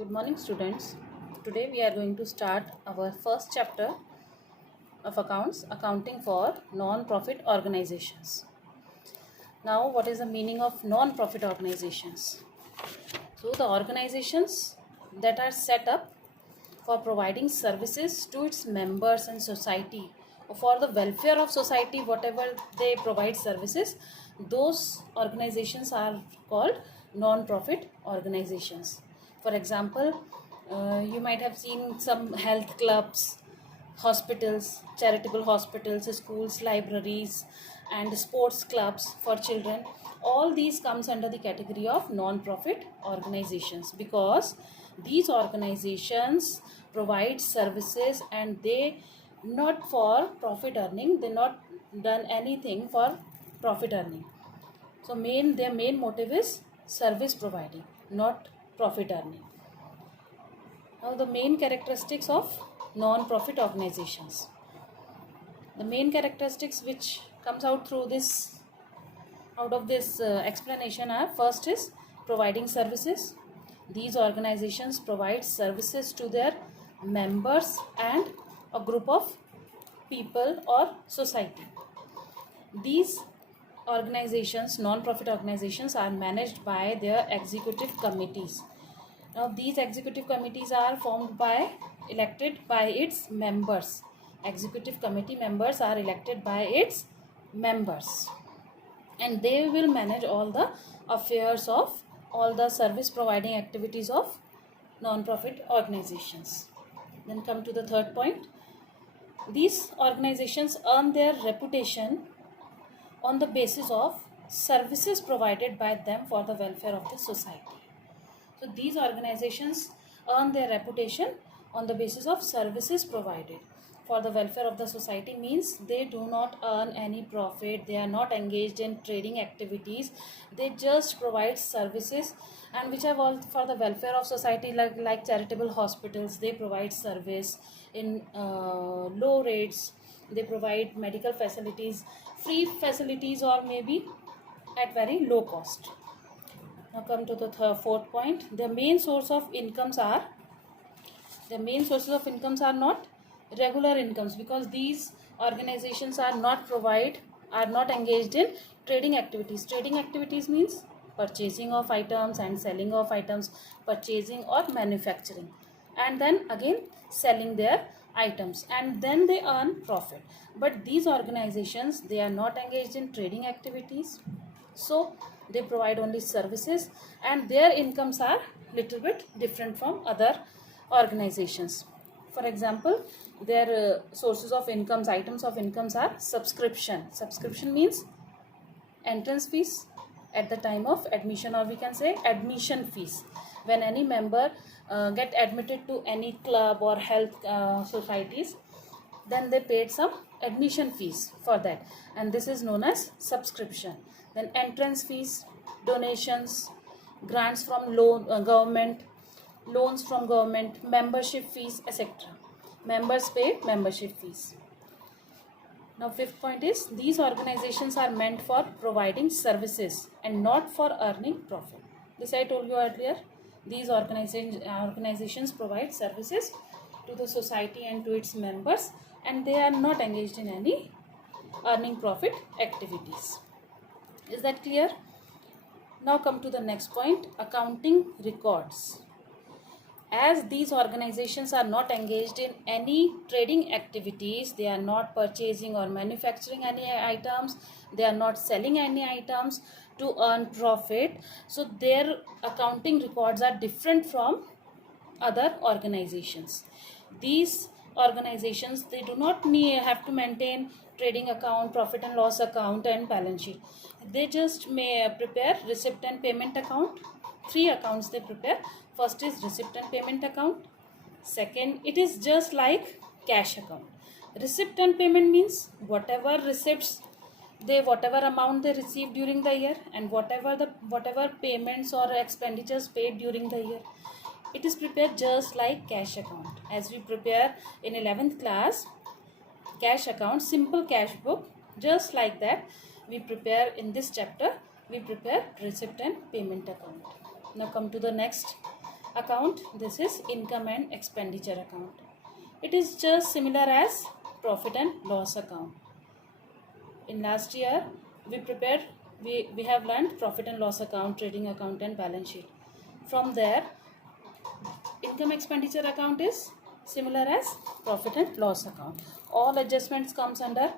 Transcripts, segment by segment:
Good morning, students. Today we are going to start our first chapter of accounts, accounting for non-profit organizations. Now, what is the meaning of non-profit organizations? So, the organizations that are set up for providing services to its members and society, or for the welfare of society, whatever they provide services, those organizations are called non-profit organizations. For example, you might have seen some health clubs, hospitals, charitable hospitals, schools, libraries, and sports clubs for children. All these comes under the category of non-profit organizations, because these organizations provide services and they not for profit earning, they not done anything for profit earning. So their main motive is service providing, not profit earning. Now the main characteristics of non-profit organizations. The main characteristics which comes out of this explanation are: first is providing services. These organizations provide services to their members and a group of people or society. These organizations, non-profit organizations, are managed by their executive committees. Now these executive committees are elected by its members. Executive committee members are elected by its members, and they will manage all the affairs of all the service providing activities of non-profit organizations. Then come to the third point. These organizations earn their reputation on the basis of services provided by them for the welfare of the society. So these organizations earn their reputation on the basis of services provided for the welfare of the society, means they do not earn any profit, they are not engaged in trading activities, they just provide services, and which are all for the welfare of society, like charitable hospitals. They provide service in low rates, they provide medical facilities, free facilities, or maybe at very low cost. Now come to the fourth point. The main sources of incomes are not regular incomes, because these organizations are not engaged in trading activities. Trading activities means purchasing of items and selling of items, purchasing or manufacturing, and then again selling their items, and then they earn profit. But these organizations, they are not engaged in trading activities, so they provide only services, and their incomes are little bit different from other organizations. For example, their sources of incomes, items of incomes are subscription. Subscription means entrance fees at the time of admission, or we can say admission fees. When any member get admitted to any club or health societies, then they paid some admission fees for that, and this is known as subscription. Then entrance fees, donations, grants from government, loans from government, membership fees, etc. Members pay membership fees. Now fifth point is, these organizations are meant for providing services and not for earning profit. This I told you earlier. These organizations provide services to the society and to its members, and they are not engaged in any earning profit activities. Is that clear? Now come to the next point, accounting records. As these organizations are not engaged in any trading activities, they are not purchasing or manufacturing any items, they are not selling any items to earn profit, so their accounting records are different from other organizations. These organizations, they do not have to maintain trading account, profit and loss account, and balance sheet. They just may prepare receipt and payment account. 3 accounts they prepare. First is receipt and payment account. Second, it is just like cash account. Receipt and payment means whatever receipts whatever amount they receive during the year, and whatever payments or expenditures paid during the year, it is prepared just like cash account. As we prepare in 11th class cash account, simple cash book, just like that we prepare in this chapter, we prepare receipt and payment account. Now come to the next, account, this is income and expenditure account. It is just similar as profit and loss account. In last year we have learned profit and loss account, trading account and balance sheet. From there, income expenditure account is similar as profit and loss account. All adjustments comes under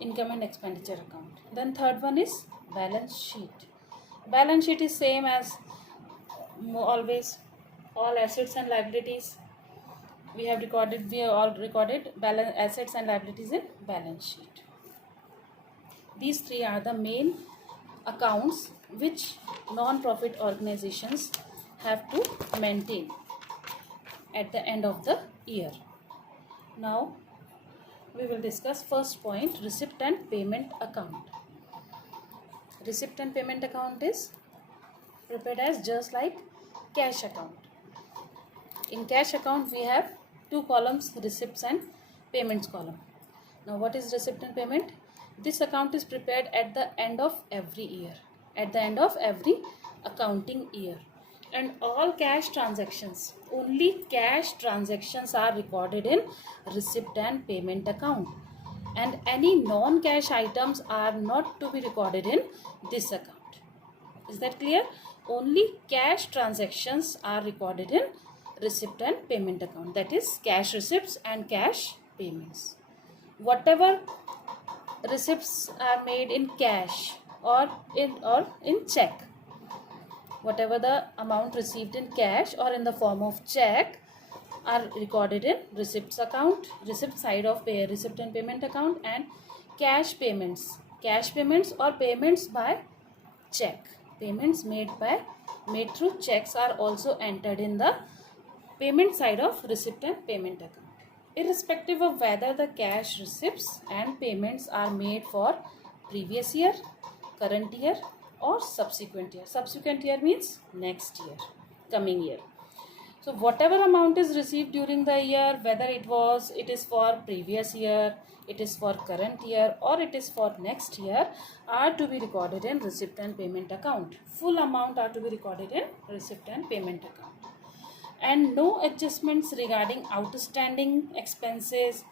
income and expenditure account. Then third one is balance sheet. Balance sheet is same as always. All assets and liabilities we have recorded balance assets and liabilities in balance sheet. These three are the main accounts which non-profit organizations have to maintain at the end of the year. Now we will discuss first point, receipt and payment account. Receipt and payment account is prepared as just like cash account. In cash account we have two columns, receipts and payments column. Now what is receipt and payment? This account is prepared at the end of every year, at the end of every accounting year. And all cash transactions, only cash transactions are recorded in receipt and payment account. And any non-cash items are not to be recorded in this account. Is that clear? Only cash transactions are recorded in receipt and payment account, that is cash receipts and cash payments. Whatever receipts are made in cash or in check, whatever the amount received in cash or in the form of check are recorded in receipts account, receipt side of receipt and payment account, and cash payments or payments by check, payments made through checks are also entered in the payment side of receipt and payment account. Irrespective of whether the cash receipts and payments are made for previous year, current year or subsequent year. Subsequent year means next year, coming year. So whatever amount is received during the year, whether it is for previous year, it is for current year or it is for next year, are to be recorded in receipt and payment account. Full amount are to be recorded in receipt and payment account. And no adjustments regarding outstanding expenses,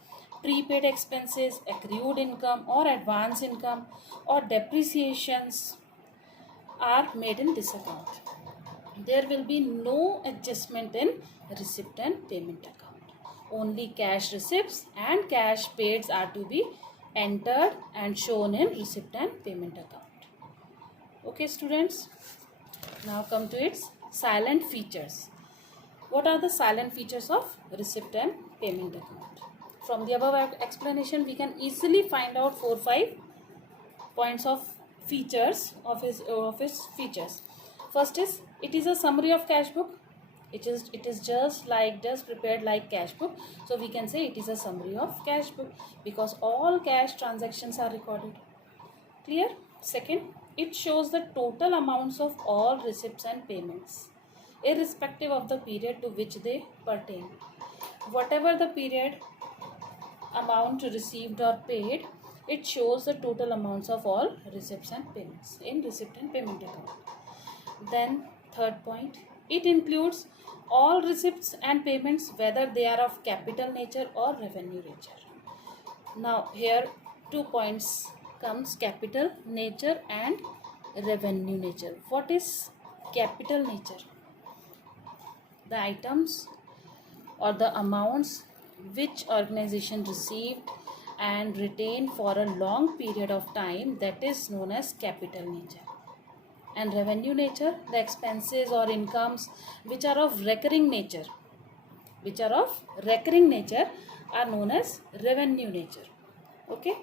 prepaid expenses, accrued income or advance income or depreciations are made in this account. There will be no adjustment in receipt and payment account. Only cash receipts and cash paids are to be entered and shown in receipt and payment account. Okay students, now come to its silent features. What are the silent features of receipt and payment account? From the above explanation, we can easily find out 4-5 points of features of its features. First is, it is a summary of cash book. It is just prepared like cash book. So we can say it is a summary of cash book because all cash transactions are recorded. Clear? Second, it shows the total amounts of all receipts and payments, irrespective of the period to which they pertain. Whatever the period amount received or paid, it shows the total amounts of all receipts and payments in receipt and payment account. Then third point, it includes all receipts and payments whether they are of capital nature or revenue nature. Now here 2 points comes, capital nature and revenue nature. What is capital nature? The items or the amounts which organization received and retained for a long period of time, that is known as capital nature. And revenue nature, the expenses or incomes which are of recurring nature, are known as revenue nature. Okay,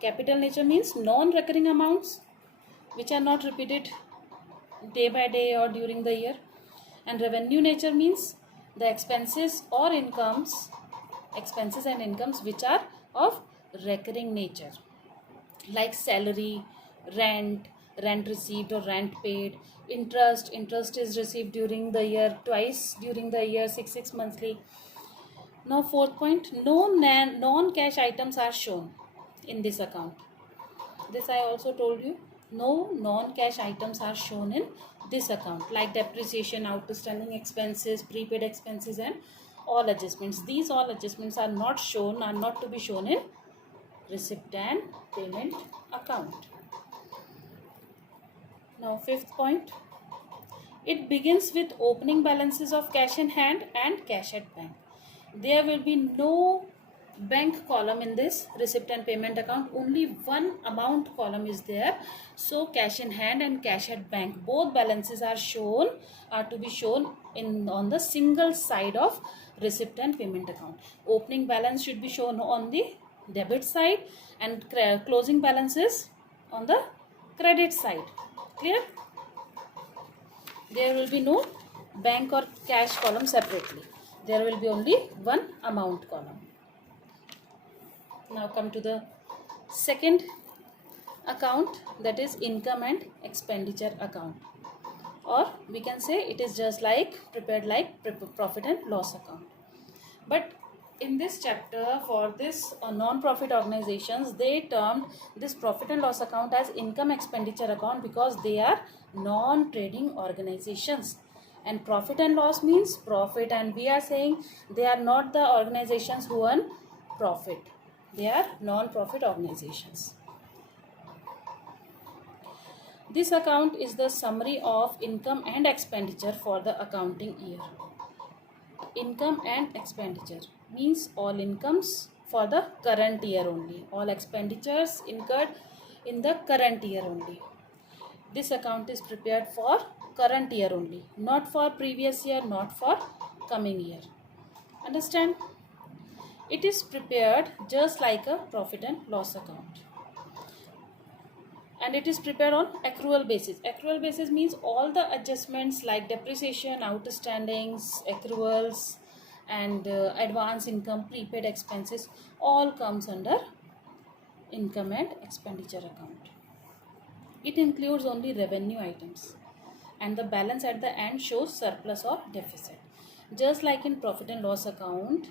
capital nature means non-recurring amounts which are not repeated day by day or during the year. And revenue nature means the expenses and incomes which are of recurring nature, like salary, rent received or rent paid, interest is received during the year, twice during the year, six monthly. Now fourth point, no non-cash items are shown in this account. This I also told you, No non-cash items are shown in this account, like depreciation, outstanding expenses, prepaid expenses, and all adjustments. These all adjustments are not shown, are not to be shown in receipt and payment account. Now, fifth point, it begins with opening balances of cash in hand and cash at bank. There will be no bank column in this receipt and payment account. Only one amount column is there. So cash in hand and cash at bank, both balances are to be shown on the single side of receipt and payment account. Opening balance should be shown on the debit side and closing balances on the credit side. Clear? There will be no bank or cash column separately. There will be only one amount column. Now come to the second account, that is income and expenditure account, or we can say it is just like prepared like profit and loss account. But in this chapter, for this non-profit organizations, they termed this profit and loss account as income expenditure account because they are non-trading organizations. And profit and loss means profit, and we are saying they are not the organizations who earn profit. They are non-profit organizations. This account is the summary of income and expenditure for the accounting year. Income and expenditure means all incomes for the current year only, all expenditures incurred in the current year only. This account is prepared for current year only, not for previous year, not for coming year. Understand? It is prepared just like a profit and loss account. And it is prepared on accrual basis. Accrual basis means all the adjustments like depreciation, outstandings, accruals, and advance income, prepaid expenses, all comes under income and expenditure account. It includes only revenue items, and the balance at the end shows surplus or deficit. Just like in profit and loss account,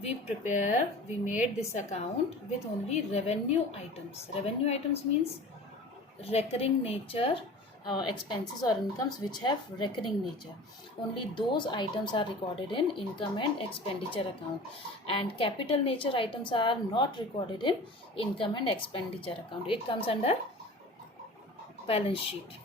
we made this account with only revenue items. Revenue items means recurring nature expenses or incomes which have recurring nature. Only those items are recorded in income and expenditure account, and capital nature items are not recorded in income and expenditure account. It comes under balance sheet.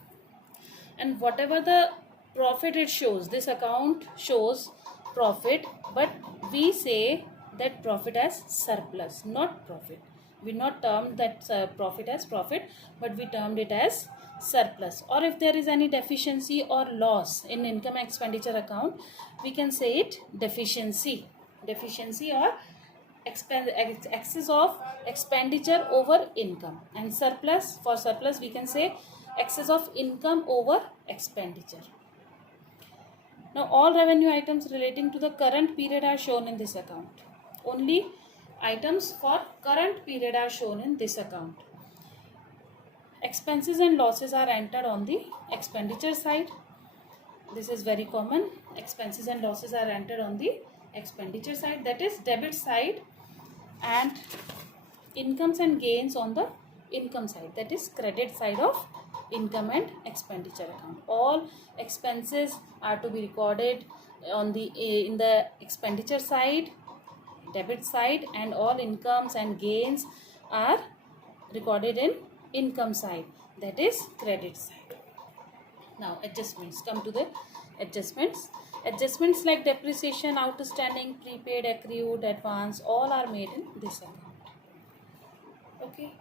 And whatever the profit it shows, this account shows profit, but we say that profit as surplus, not profit. We not termed that profit as profit, but we termed it as surplus. Or if there is any deficiency or loss in income expenditure account, we can say it deficiency or excess of expenditure over income. And surplus, for surplus we can say excess of income over expenditure. Now all revenue items relating to the current period are shown in this account. Only items for current period are shown in this account. Expenses and losses are entered on the expenditure side. This is very common. Expenses and losses are entered on the expenditure side, that is debit side, and incomes and gains on the income side, that is credit side of income and expenditure account. All expenses are to be recorded on the in the expenditure side, debit side, and all incomes and gains are recorded in income side, that is credit side. Now adjustments, come to the adjustments. Adjustments like depreciation, outstanding, prepaid, accrued, advance, all are made in this account. Okay.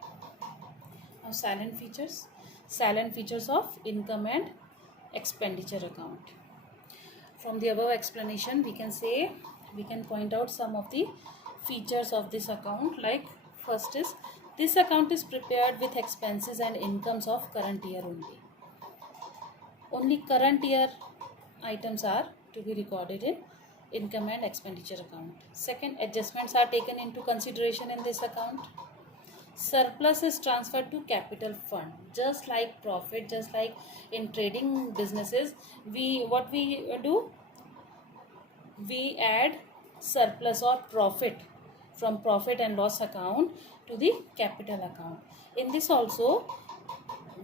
Now silent features. Silent features of income and expenditure account. From the above explanation, we can point out some of the features of this account. Like first is, this account is prepared with expenses and incomes of current year only. Only current year items are to be recorded in income and expenditure account. Second, adjustments are taken into consideration in this account. Surplus is transferred to capital fund, just like profit, just like in trading businesses. We add surplus or profit from profit and loss account to the capital account. In this also,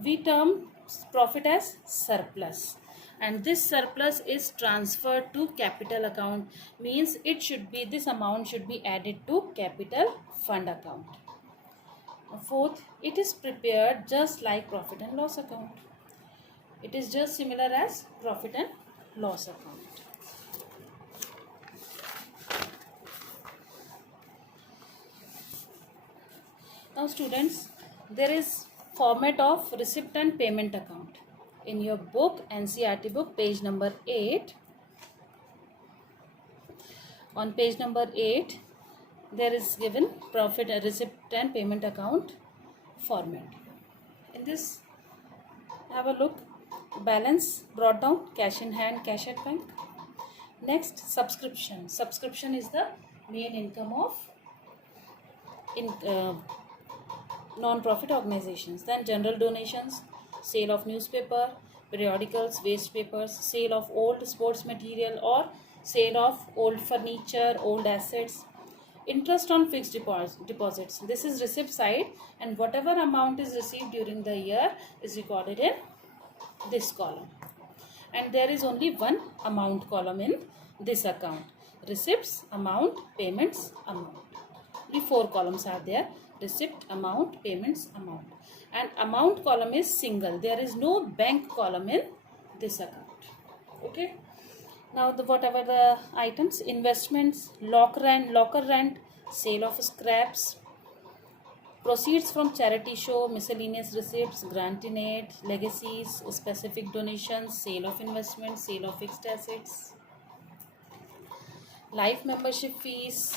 we term profit as surplus, and this surplus is transferred to capital account, means it should be, this amount should be added to capital fund account. Fourth, it is prepared just like profit and loss account. It is just similar as profit and loss account. Now students, there is format of receipt and payment account. In your book, NCERT book, page number 8, on page number 8, there is given profit, receipt and payment account format. In this, have a look. Balance brought down, cash in hand, cash at bank. Next, subscription. Subscription is the main income of non-profit organizations. Then general donations, sale of newspaper, periodicals, waste papers, sale of old sports material or sale of old furniture, old assets. Interest on fixed deposits. This is receipt side, and whatever amount is received during the year is recorded in this column. And there is only one amount column in this account. Receipts, amount, payments, amount. Only 4 columns are there. Receipt, amount, payments, amount. And amount column is single. There is no bank column in this account. Okay. Now whatever the items, investments, locker rent, sale of scraps, proceeds from charity show, miscellaneous receipts, grant in aid, legacies, specific donations, sale of investments, sale of fixed assets, life membership fees,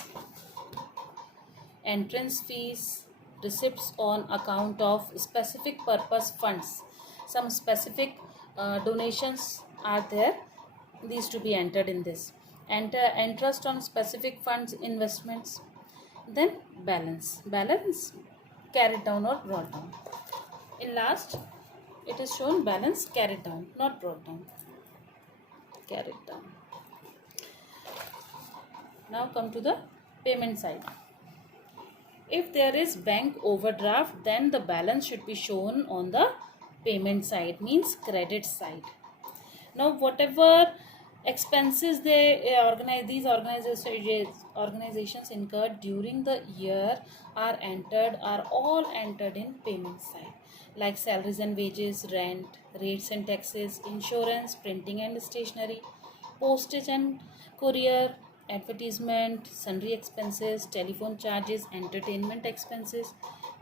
entrance fees, receipts on account of specific purpose funds. Some specific donations are there, these to be entered in this. Enter interest on specific funds, investments. Then balance carried down or brought down. In last, it is shown balance carried down, not brought down, carried down. Now come to the payment side. If there is bank overdraft, then the balance should be shown on the payment side, means credit side. Now whatever expenses these organizations incurred during the year are all entered in payment side, like salaries and wages, rent, rates and taxes, insurance, printing and stationery, postage and courier, advertisement, sundry expenses, telephone charges, entertainment expenses,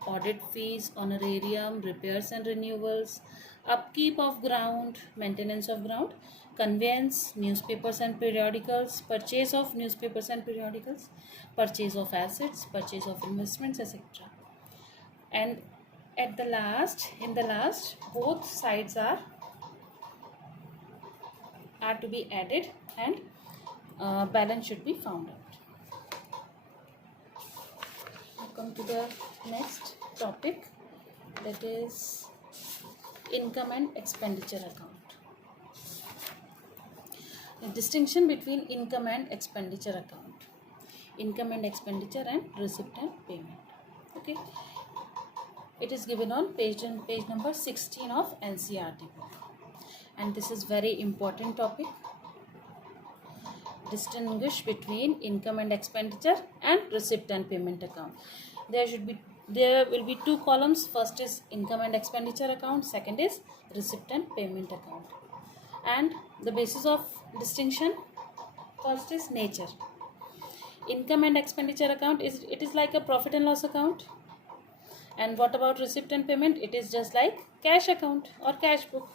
audit fees, honorarium, repairs and renewals, upkeep of ground, maintenance of ground, conveyance, newspapers and periodicals, purchase of newspapers and periodicals, purchase of assets, purchase of investments, etc. And in the last, both sides are to be added, and balance should be found out. Now come to the next topic, that is income and expenditure account. The distinction between income and expenditure account, income and expenditure, and receipt and payment. Okay, it is given on page number 16 of NCERT book, and this is very important topic. Distinguish between income and expenditure and receipt and payment account. There will be 2 columns. First is income and expenditure account, second is receipt and payment account. And the basis of distinction, first is nature. Income and expenditure account is like a profit and loss account. And what about receipt and payment? It is just like cash account or cash book.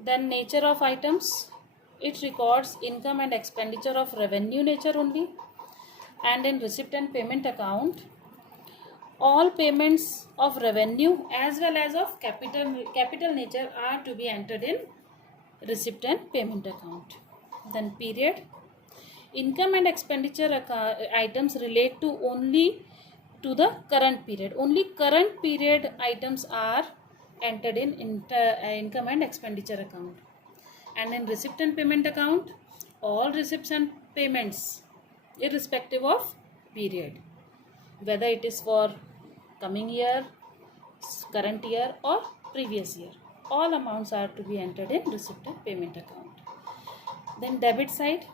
Then nature of items, it records income and expenditure of revenue nature only. And in receipt and payment account, all payments of revenue as well as of capital nature are to be entered in receipt and payment account. Then period, income and expenditure items relate to only to the current period. Only current period items are entered in income and expenditure account. And in receipt and payment account, all receipts and payments irrespective of period, whether it is for coming year, current year, or previous year. All amounts are to be entered in receipt and payment account. Then debit side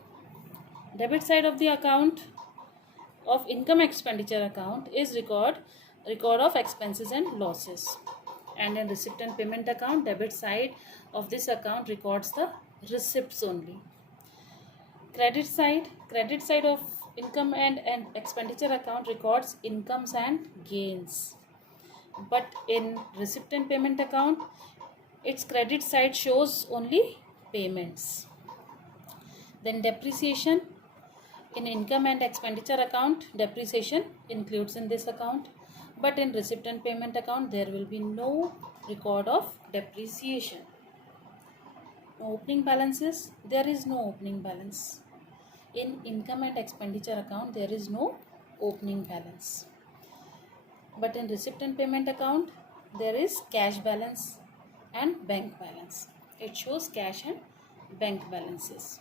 of the account of income expenditure account is record of expenses and losses. And in receipt and payment account, debit side of this account records the receipts only. Credit side of income and expenditure account records incomes and gains. But in receipt and payment account, its credit side shows only payments. Then depreciation. In income and expenditure account, depreciation includes in this account, but in receipt and payment account there will be no record of depreciation. Opening balances, there is no opening balance. In income and expenditure account there is no opening balance, but in receipt and payment account there is cash balance and bank balance. It shows cash and bank balances.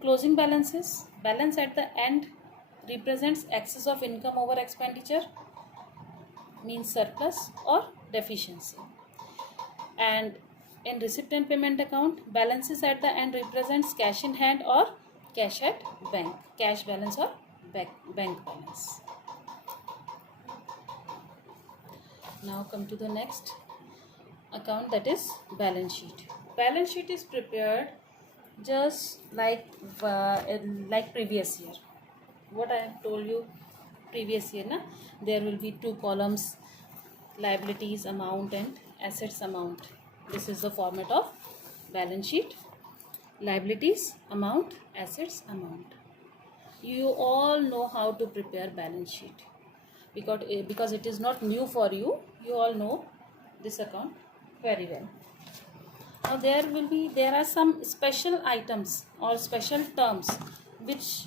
Closing balances, balance at the end represents excess of income over expenditure, means surplus or deficiency. And in receipt and payment account, balances at the end represents cash in hand or cash at bank, cash balance or bank balance. Now come to the next account, that is balance sheet. Balance sheet is prepared just like previous year. What I have told you previous year, there will be two columns, liabilities amount and assets amount. This is the format of balance sheet. Liabilities amount, assets amount. You all know how to prepare balance sheet because it is not new for you. You all know this account very well. Now there are some special items or special terms which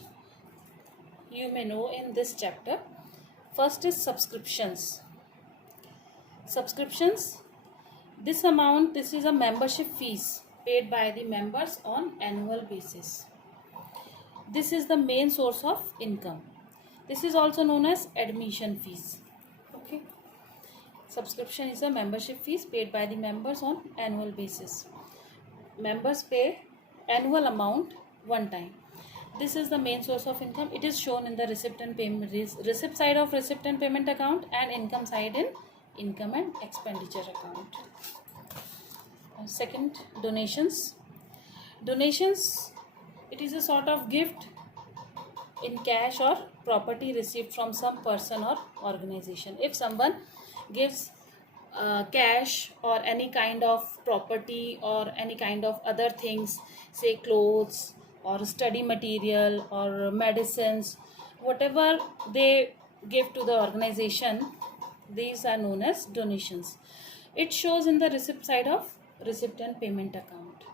you may know in this chapter. First is subscriptions. Subscriptions, this is a membership fees paid by the members on annual basis. This is the main source of income. This is also known as admission fees. Okay. Subscription is a membership fees paid by the members on annual basis. Members pay annual amount one time. This is the main source of income. It is shown in the receipt side of receipt and payment account and income side in income and expenditure account. Second, donations. Donations, it is a sort of gift in cash or property received from some person or organization. If someone gives cash or any kind of property or any kind of other things, say clothes or study material or medicines, whatever they give to the organization, these are known as donations. It shows in the receipt side of receipt and payment account.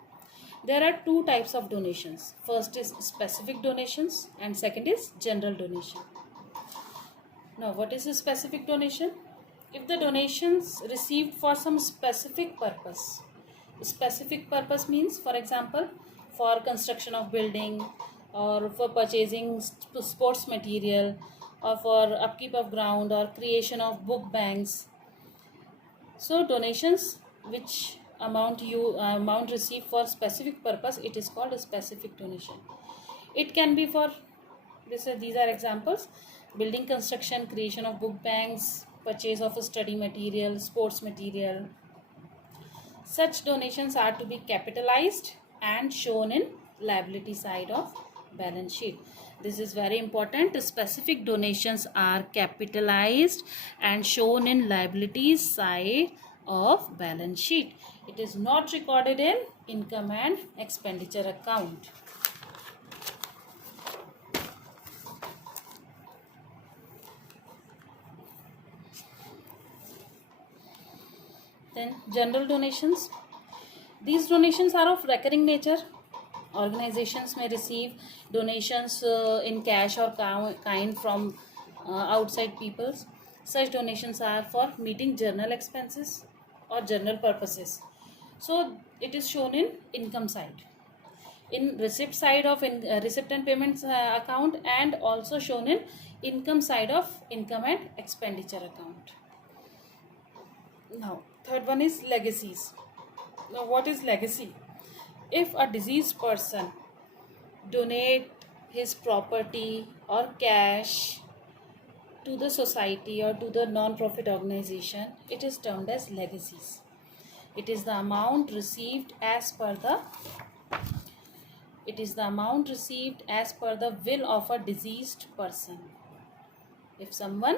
There are two types of donations. First is specific donations and second is general donation. Now, what is a specific donation? If the donations received for some specific purpose. Specific purpose means, for example, for construction of building or for purchasing sports material or for upkeep of ground or creation of book banks. So donations which amount received for specific purpose, it is called a specific donation. It can be for these are examples: building construction, creation of book banks, purchase of a study material, sports material. Such donations are to be capitalized and shown in liability side of balance sheet. This is very important. Specific donations are capitalized and shown in liability side of balance sheet. It is not recorded in income and expenditure account. Then general donations. These donations are of recurring nature. Organizations may receive donations in cash or kind from outside peoples. Such donations are for meeting general expenses or general purposes. So it is shown in income side, in receipt side of receipt and payments account, and also shown in income side of income and expenditure account. Now Third one is legacies. Now, what is legacy? If a deceased person donate his property or cash to the society or to the non-profit organization, it is termed as legacies. It is the amount received as per the will of a deceased person. If someone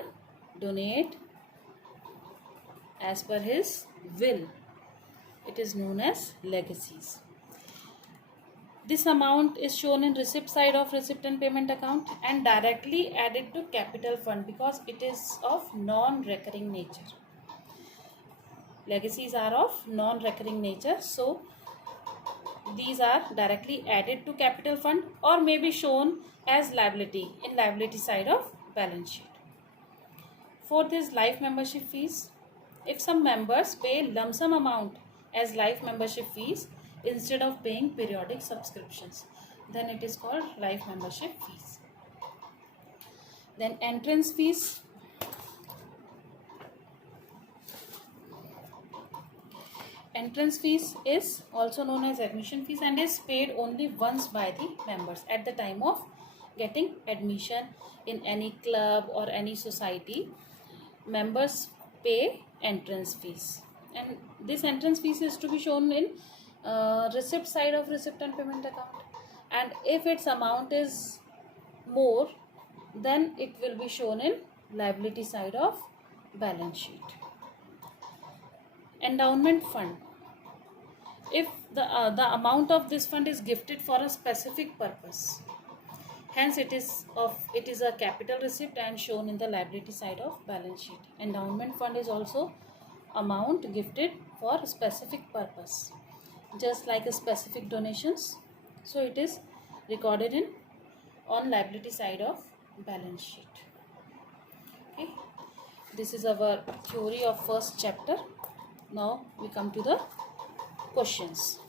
donate as per his will, it is known as legacies. This amount is shown in receipt side of receipt and payment account and directly added to capital fund because it is of non-recurring nature. Legacies are of non-recurring nature, so these are directly added to capital fund or may be shown as liability in liability side of balance sheet. Fourth is life membership fees. If some members pay lump sum amount as life membership fees instead of paying periodic subscriptions, then it is called life membership fees. Then entrance fees. Entrance fees is also known as admission fees and is paid only once by the members at the time of getting admission in any club or any society. Members pay entrance fees, and this entrance fees is to be shown in receipt side of receipt and payment account, and if its amount is more, then it will be shown in liability side of balance sheet. Endowment fund. If the amount of this fund is gifted for a specific purpose, hence it is a capital receipt and shown in the liability side of balance sheet. Endowment fund is also amount gifted for a specific purpose, just like a specific donations, so it is recorded on liability side of balance sheet. Okay, this is our theory of first chapter. Now we come to the questions.